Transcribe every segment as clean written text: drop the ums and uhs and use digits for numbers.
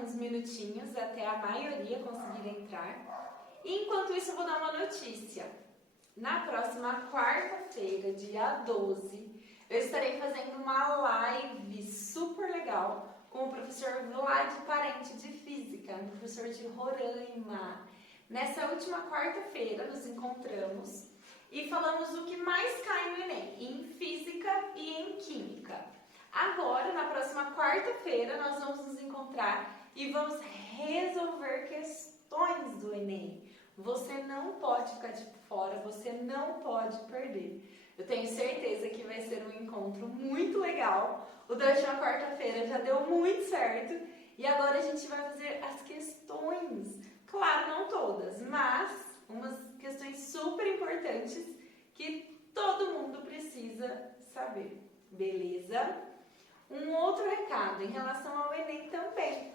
uns minutinhos até a maioria conseguir entrar. E enquanto isso, eu vou dar uma notícia. Na próxima quarta-feira, dia 12, eu estarei fazendo uma live super legal com o professor Vlad Parente de Física, um professor de Roraima. Nessa última quarta-feira, nos encontramos e falamos o que mais cai no Enem, em Física e em Química. Agora, na próxima quarta-feira, nós vamos nos encontrar e vamos resolver questões do Enem. Você não pode ficar de fora, você não pode perder. Eu tenho certeza que vai ser um encontro muito legal. O da última quarta-feira já deu muito certo e agora a gente vai fazer as questões. Claro, não todas, mas umas questões super importantes que todo mundo precisa saber. Beleza? Um outro recado em relação ao Enem também.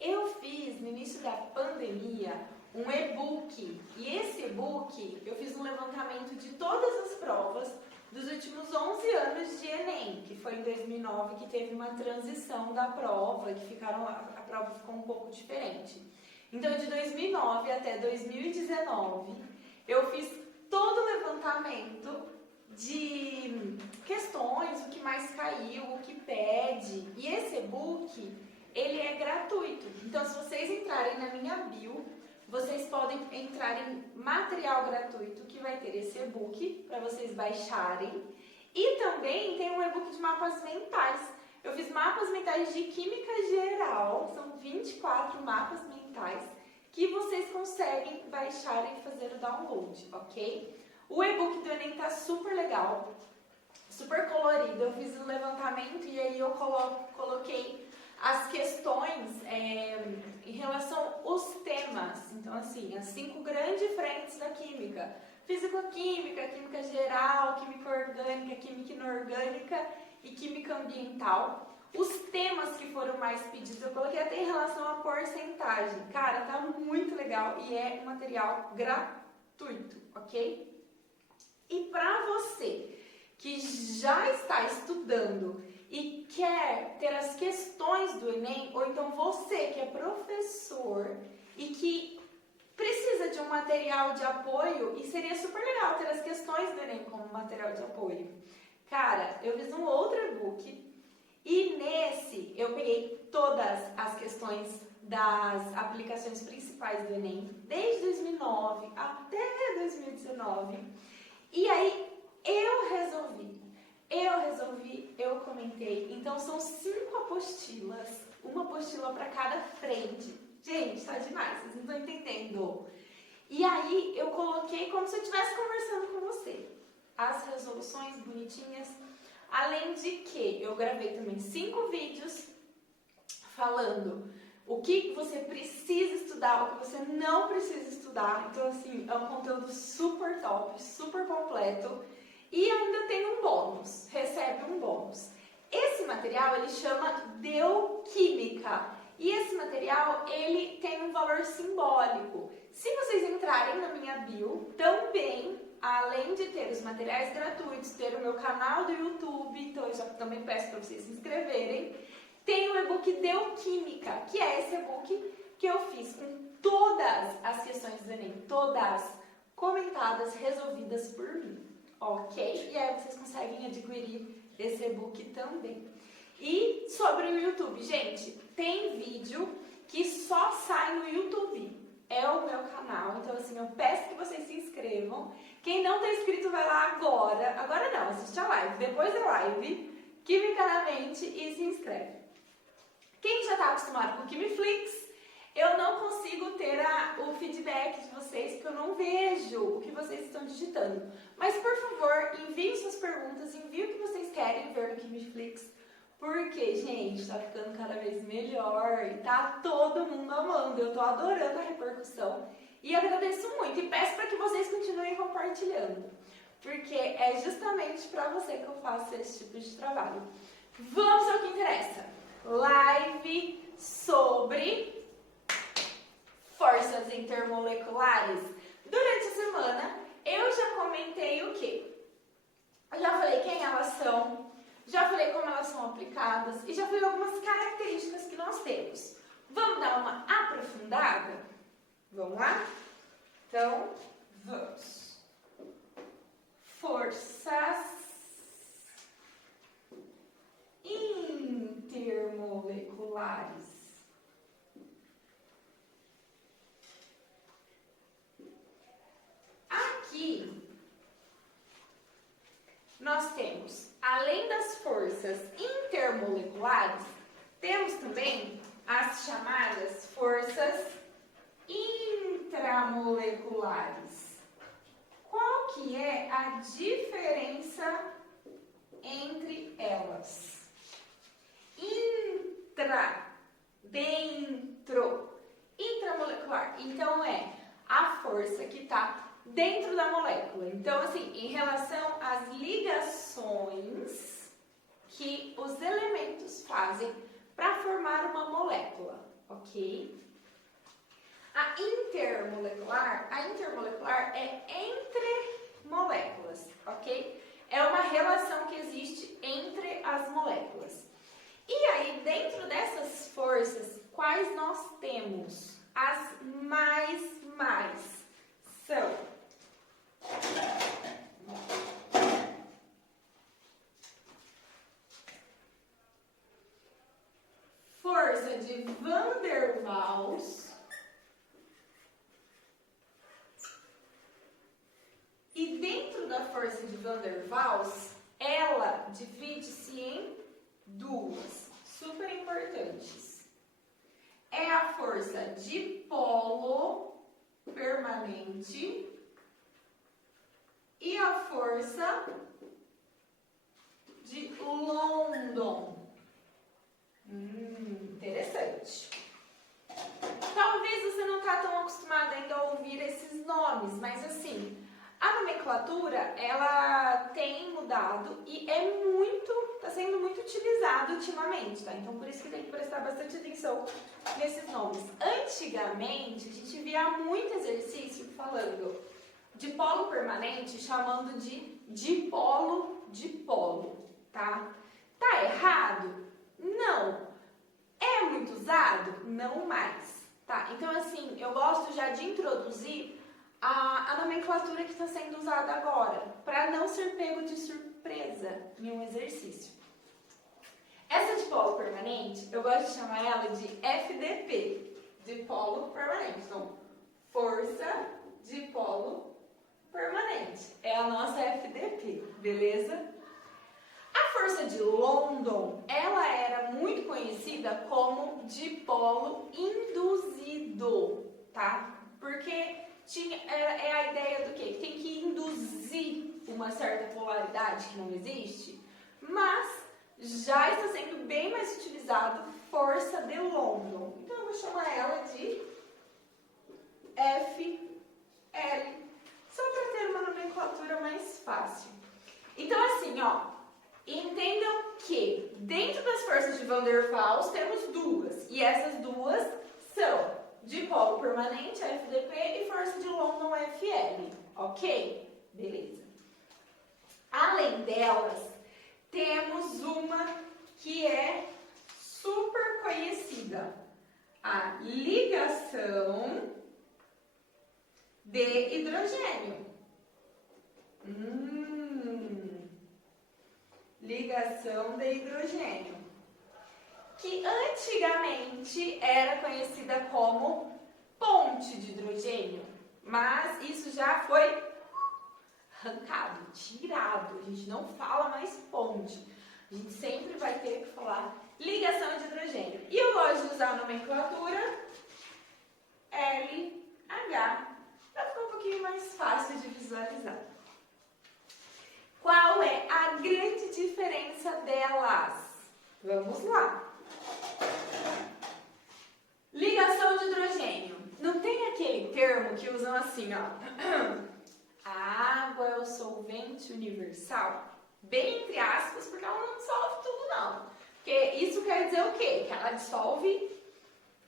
Eu fiz no início da pandemia um e-book e esse e-book eu fiz um levantamento de todas as provas dos últimos 11 anos de Enem, que foi em 2009 que teve uma transição da prova, a prova ficou um pouco diferente. Então, de 2009 até 2019, eu fiz todo o levantamento de questões, o que mais caiu, o que pede. E esse e-book, ele é gratuito. Então, se vocês entrarem na minha bio, vocês podem entrar em material gratuito, que vai ter esse e-book para vocês baixarem. E também tem um e-book de mapas mentais. Eu fiz mapas mentais de Química Geral, são 24 mapas mentais que vocês conseguem baixar e fazer o download, ok? O e-book do Enem tá super legal, super colorido. Eu fiz um levantamento e aí eu coloquei as questões em relação aos temas. Então, assim, as 5 grandes frentes da química: físico-química, química geral, química orgânica, química inorgânica e química ambiental. Os temas que foram mais pedidos, eu coloquei até em relação à porcentagem. Cara, tá muito legal e é um material gratuito, ok? E para você que já está estudando e quer ter as questões do Enem, ou então você que é professor e que precisa de um material de apoio, e seria super legal ter as questões do Enem como material de apoio. Cara, eu fiz um outro e-book e nesse eu peguei todas as questões das aplicações principais do Enem, desde 2009 até 2019. E aí eu comentei. Então são 5 apostilas, uma apostila para cada frente. Gente, tá demais, vocês não estão entendendo. E aí eu coloquei como se eu estivesse conversando com você. As resoluções bonitinhas. Além de que eu gravei também 5 vídeos falando o que você precisa estudar, o que você não precisa estudar. Então, assim, é um conteúdo super top, super completo. E ainda tem um bônus, recebe um bônus. Esse material, ele chama Bioquímica. E esse material, ele tem um valor simbólico. Se vocês entrarem na minha bio, também, além de ter os materiais gratuitos, ter o meu canal do YouTube, então eu já também peço para vocês se inscreverem, tem o e-book Bioquímica, que é esse e-book que eu fiz com todas as questões do Enem, todas comentadas, resolvidas por mim, ok? E aí vocês conseguem adquirir esse e-book também. E sobre o YouTube, gente, tem vídeo que só sai no YouTube. É o meu canal, então assim, eu peço que vocês se inscrevam. Quem não está inscrito vai lá agora não, assiste a live, depois da live, quimicamente, e se inscreve. Quem já está acostumado com o Quimiflix, eu não consigo ter o feedback de vocês, porque eu não vejo o que vocês estão digitando. Mas, por favor, enviem suas perguntas, enviem o que vocês querem ver no Quimiflix, porque, gente, tá ficando cada vez melhor e tá todo mundo amando. Eu tô adorando a repercussão e agradeço muito e peço para que vocês continuem compartilhando, porque é justamente para você que eu faço esse tipo de trabalho. Vamos ao que interessa. Live sobre forças intermoleculares. Durante a semana, eu já comentei o quê? Eu já falei quem elas são, já falei como elas são aplicadas e já falei algumas características que nós temos. Vamos dar uma aprofundada? Vamos lá? Então, vamos. Forças intermoleculares. Aqui, nós temos, além das forças intermoleculares, temos também as chamadas forças intramoleculares. Qual que é a diferença entre elas? Intra, dentro, intramolecular. Então, é a força que está dentro da molécula. Então, assim, em relação às ligações que os elementos fazem para formar uma molécula, ok? A intermolecular é entre moléculas, ok? É uma relação que existe entre as moléculas. E aí, dentro dessas forças, quais nós temos? As mais são força de Van der Waals e dentro da força de Van der Waals, ela divide-se em duas, super importantes. É a força dipolo permanente e a força de London. Interessante. Talvez você não está tão acostumado ainda a ouvir esses nomes, mas assim, a nomenclatura, ela tem mudado e está sendo muito utilizada ultimamente, tá? Então, por isso que tem que prestar bastante atenção nesses nomes. Antigamente, a gente via muito exercício falando de polo permanente, chamando de dipolo, tá? Tá errado? Não. É muito usado? Não mais, tá? Então, assim, eu gosto já de introduzir a nomenclatura que está sendo usada agora, para não ser pego de surpresa em um exercício. Essa dipolo permanente, eu gosto de chamar ela de FDP, dipolo permanente. Então, força dipolo permanente. É a nossa FDP, beleza? A força de London, ela era muito conhecida como dipolo induzido, tá? Porque é a ideia do quê? Que tem que induzir uma certa polaridade que não existe, mas já está sendo bem mais utilizado força de London. Então, eu vou chamar ela de FL, só para ter uma nomenclatura mais fácil. Então, assim, ó, entendam que dentro das forças de Van der Waals temos duas, e essas duas são dipolo permanente, FDP, e força de London, FL, ok? Beleza. Além delas, temos uma que é super conhecida, a ligação de hidrogênio. Ligação de hidrogênio, que antigamente era conhecida como ponte de hidrogênio, mas isso já foi arrancado, tirado. A gente não fala mais ponte, a gente sempre vai ter que falar ligação de hidrogênio. E eu gosto de usar a nomenclatura LH, para ficar um pouquinho mais fácil de visualizar. Qual é a grande diferença delas? Vamos lá. Ligação de hidrogênio. Não tem aquele termo que usam assim, ó. A água é o solvente universal? Bem entre aspas, porque ela não dissolve tudo, não. Porque isso quer dizer o quê? Que ela dissolve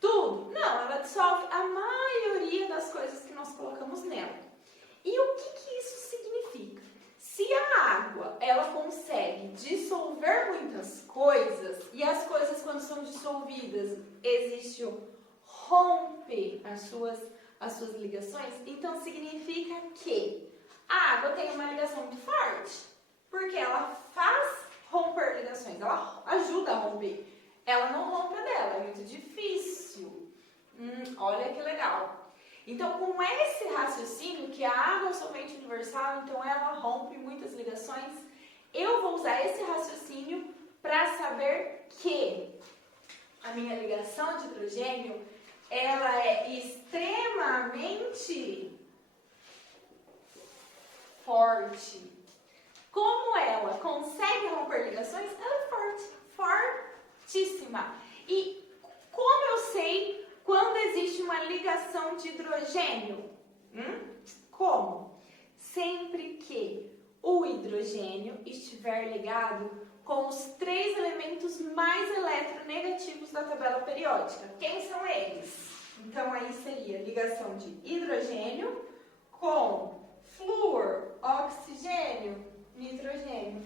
tudo? Não, ela dissolve a maioria das coisas que nós colocamos nela. E o que isso significa? Se a água, ela consegue dissolver dissolver muitas coisas, e as coisas quando são dissolvidas, existe o romper as suas ligações, então significa que a água tem uma ligação muito forte, porque ela faz romper ligações, ela ajuda a romper. Ela não rompe a dela, é muito difícil. Olha que legal. Então, com esse raciocínio, que a água é solvente universal, então ela rompe muitas ligações, eu vou usar esse raciocínio para saber que a minha ligação de hidrogênio, ela é extremamente forte. Como ela consegue romper ligações? Ela é forte, fortíssima. E como eu sei quando existe uma ligação de hidrogênio? Como? Sempre que o hidrogênio estiver ligado com os 3 elementos mais eletronegativos da tabela periódica. Quem são eles? Então, aí seria ligação de hidrogênio com flúor, oxigênio, nitrogênio.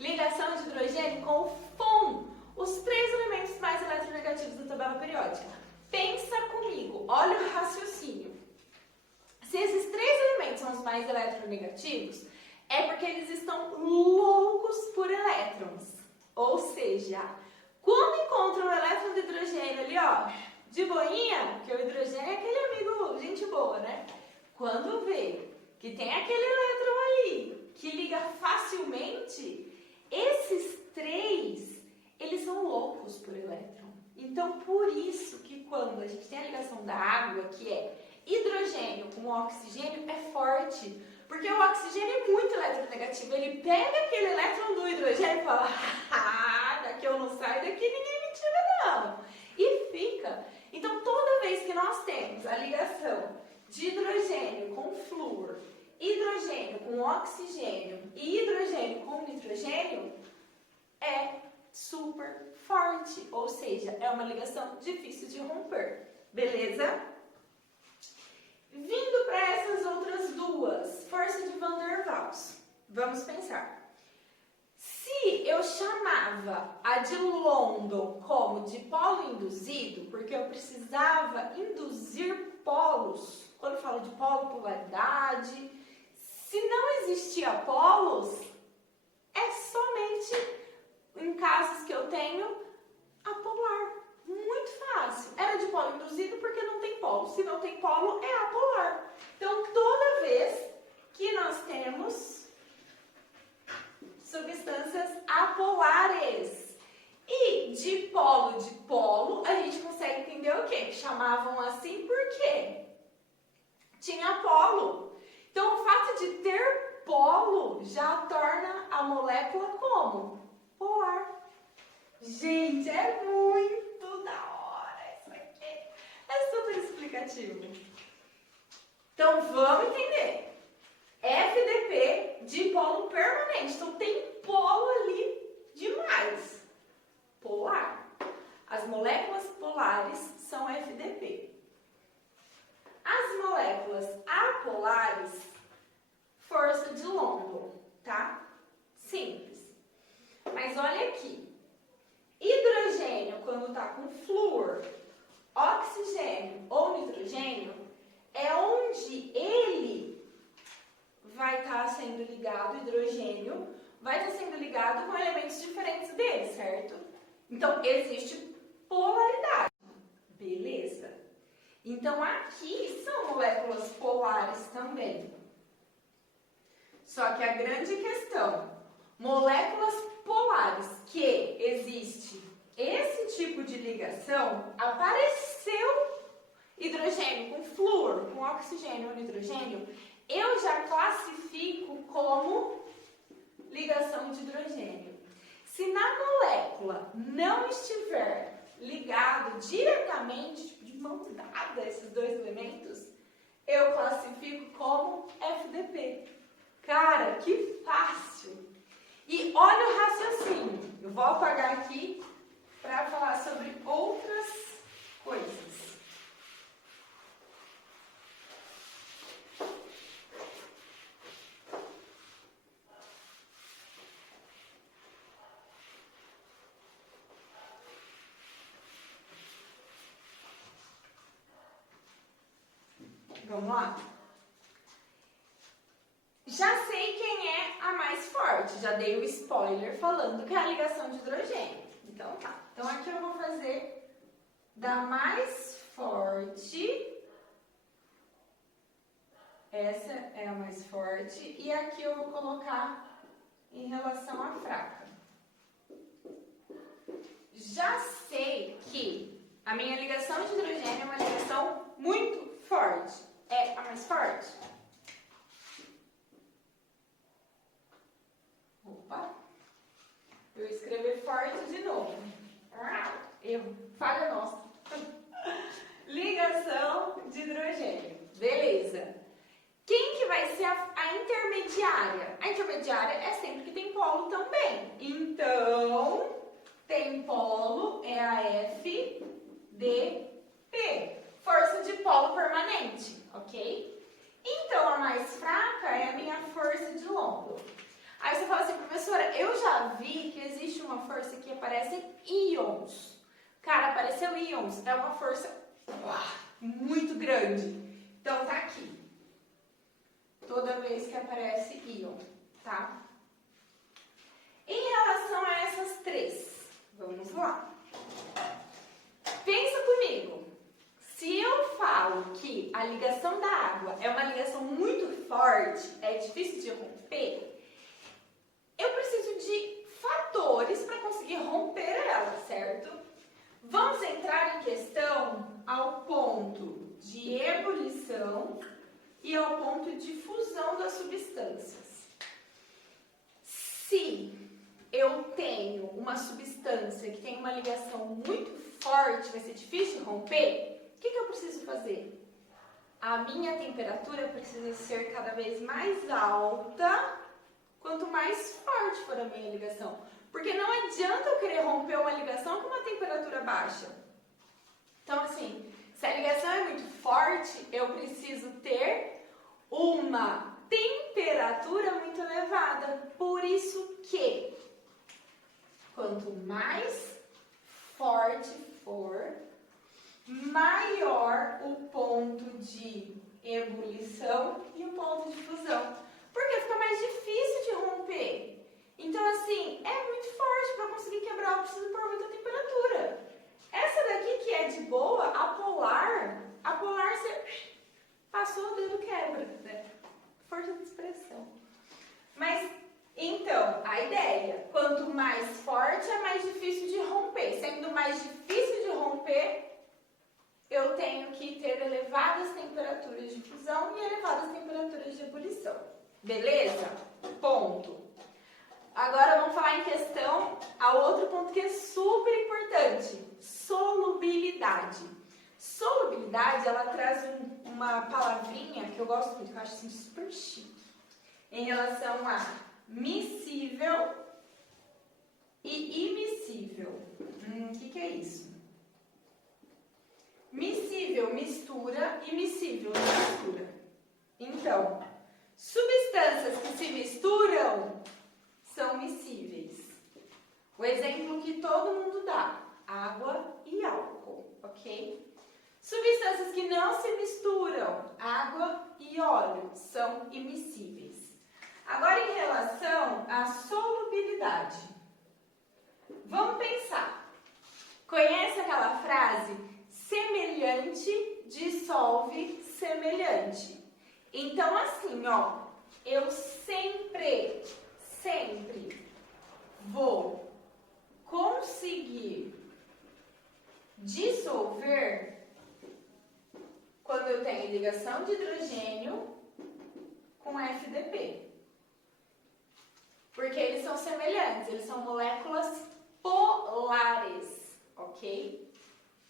Ligação de hidrogênio com FON, os 3 elementos mais eletronegativos da tabela periódica. Pensa comigo, olha o raciocínio. Se esses 3 elementos são os mais eletronegativos, é porque eles estão loucos por elétrons. Ou seja, quando encontram um elétron de hidrogênio ali, ó, de boinha, que o hidrogênio é aquele amigo, gente boa, né? Quando vê que tem aquele elétron ali, que liga facilmente, esses 3, eles são loucos por elétron. Então, por isso que quando a gente tem a ligação da água, que é hidrogênio com oxigênio, é forte. Porque o oxigênio é muito eletronegativo. Ele pega aquele elétron do hidrogênio e fala, daqui eu não saio, daqui ninguém me tira não. E fica. Então, toda vez que nós temos a ligação de hidrogênio com flúor, hidrogênio com oxigênio e hidrogênio com nitrogênio, é super forte. Ou seja, é uma ligação difícil de romper. Beleza? Vindo para essas outras duas, força de Van der Waals, vamos pensar. Se eu chamava a de London como de polo induzido, porque eu precisava induzir polos, quando eu falo de polo, polaridade, se não existia polos, é somente em casos que eu tenho apolar. Muito fácil. Era de polo induzido porque não tem polo. Se não tem polo, é apolar. Então, toda vez que nós temos substâncias apolares e de polo, a gente consegue entender o quê? Chamavam assim porque tinha polo. Então, o fato de ter polo já torna a molécula como? Polar. Gente, é muito da hora isso aqui. É super explicativo. Então, vamos entender. FDP de polo permanente. Então, tem polo ali demais. Polar. As moléculas polares são FDP. As moléculas apolares, força de London, tá? Simples. Mas olha aqui. Hidrogênio, quando está com flúor, oxigênio ou nitrogênio, é onde ele vai estar sendo ligado, hidrogênio, vai estar sendo ligado com elementos diferentes dele, certo? Então, existe polaridade. Beleza? Então, aqui são moléculas polares também. Só que a grande questão, moléculas polares que existe esse tipo de ligação, apareceu hidrogênio com flúor, com oxigênio ou nitrogênio, eu já classifico como ligação de hidrogênio. Se na molécula não estiver ligado diretamente, tipo, de mão dada, esses 2 elementos, eu classifico como FDP. Cara, que fácil! E olha o raciocínio. Eu vou apagar aqui para falar sobre outras coisas. Vamos lá? Já sei quem é a mais forte, já dei o spoiler falando que é a ligação de hidrogênio. Então tá. Então aqui eu vou fazer da mais forte. Essa é a mais forte. E aqui eu vou colocar em relação à fraca. Já sei que a minha ligação de hidrogênio é uma ligação muito forte. É a mais forte? Opa! Eu escrevi forte de novo. Erro. Falha nossa. Ligação de hidrogênio. Beleza. Quem que vai ser a intermediária? A intermediária é sempre que tem polo também. Então, tem polo é a FDP. Força de polo permanente, ok? Então, a mais fraca é a minha força de London. Aí você fala assim, professora, eu já vi que existe uma força que aparece íons. Cara, apareceu íons. É uma força muito grande. Então, tá aqui. Toda vez que aparece íon, tá? Em relação a essas três, vamos lá. Pensa comigo. Se eu falo que a ligação da água é uma ligação muito forte, é difícil de romper, eu preciso de fatores para conseguir romper ela, certo? Vamos entrar em questão ao ponto de ebulição e ao ponto de fusão das substâncias. Se eu tenho uma substância que tem uma ligação muito forte, vai ser difícil romper, o que eu preciso fazer? A minha temperatura precisa ser cada vez mais alta quanto mais forte for a minha ligação. Porque não adianta eu querer romper uma ligação com uma temperatura baixa. Então, assim, se a ligação é muito forte, eu preciso ter uma temperatura muito elevada. Por isso que, quanto mais forte for, maior o ponto de ebulição e o ponto de fusão. Porque fica mais difícil de romper. Então, assim, é muito forte. Para conseguir quebrar, eu preciso pôr muita temperatura. Essa daqui que é de boa, a polar você passou o dedo, quebra, né? Força de expressão. Mas, então, a ideia, quanto mais forte, é mais difícil de romper. Sendo mais difícil de romper, eu tenho que ter elevadas temperaturas de fusão e elevadas temperaturas de ebulição. Beleza? Ponto. Agora vamos falar em questão ao outro ponto que é super importante, solubilidade. Solubilidade, ela traz uma palavrinha que eu gosto muito, que eu acho assim, super chique, em relação a miscível e immiscível. O que é isso? Miscível, mistura, immiscível, mistura. Então, substâncias que se misturam são miscíveis. O exemplo que todo mundo dá, água e álcool, ok? Substâncias que não se misturam, água e óleo, são immiscíveis. Agora, em relação à solubilidade, vamos pensar. Conhece aquela frase? Semelhante dissolve semelhante. Então, assim, ó, eu sempre vou conseguir dissolver quando eu tenho ligação de hidrogênio com FDP. Porque eles são semelhantes, eles são moléculas polares, ok?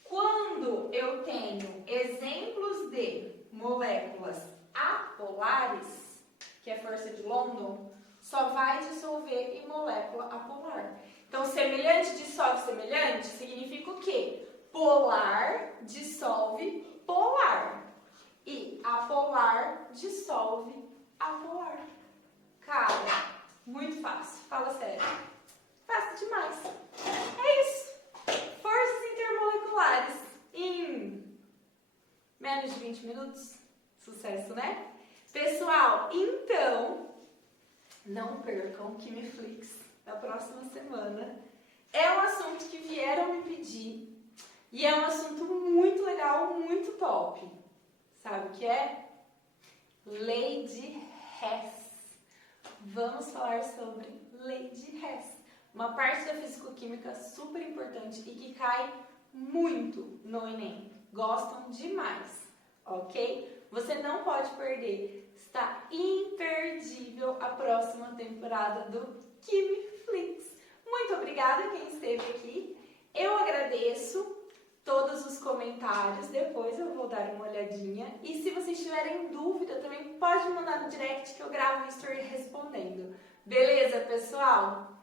Quando eu tenho exemplos de moléculas apolares, que é força de London, só vai dissolver em molécula apolar. Então, semelhante dissolve semelhante significa o quê? Polar dissolve polar. E apolar dissolve apolar. Cara, muito fácil. Fala sério. Fácil demais. É isso. Forças intermoleculares em menos de 20 minutos. Sucesso, né? Pessoal, então, não percam o KimiFlix da próxima semana. É um assunto que vieram me pedir e é um assunto muito legal, muito top. Sabe o que é? Lei de Hess. Vamos falar sobre lei de Hess, uma parte da fisicoquímica super importante e que cai muito no Enem. Gostam demais, ok? Você não pode perder. Está imperdível a próxima temporada do KimiFlix. Muito obrigada quem esteve aqui. Eu agradeço todos os comentários, depois eu vou dar uma olhadinha. E se vocês tiverem dúvida, também pode mandar no direct que eu gravo um story respondendo. Beleza, pessoal?